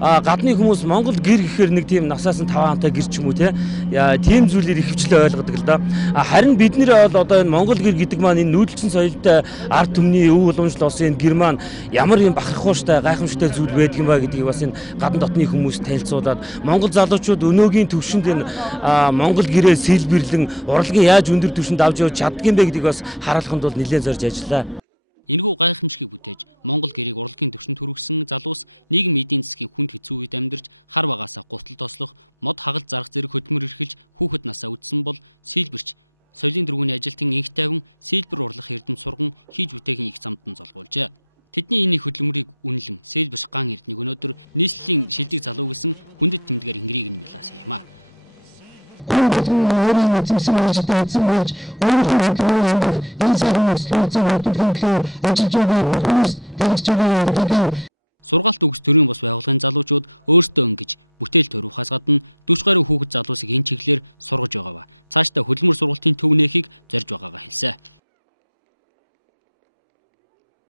Гадны хүмүүс Монгол гэр гэхээр нэг тийм насаас нь 5 антай гэр ч юм уу тийм зүйлээр ихэвчлэн ойлгодог л да. Харин бид нэр бол одоо энэ Монгол гэр гэдэг маань энэ нүүдэлчин соёлтой ард түмний өв уламжлал болсон энэ гэр маань ямар юм бахархууштай гайхамшигтай зүйл байдаг юм ба гэдгийг бас энэ гадна дотны хүмүүс танилцуулаад Монгол залуучууд өнөөгийн төвшөнд энэ Монгол гэрээ сэлбэрлэн урлагийн яаж өндөр түвшинд авч явж чаддгийм бэ гэдгийг бас харуулаханд бол нэлээд зорж ажиллаа. Өөрийн эзэмсэн ажлаа эзэн байж өөрийнхөө хөдөлмөрөөр энэ цагаас тооцоо хөдөлгөөнөөр ажиллаж байгаа хүмүүс тавьж байгаа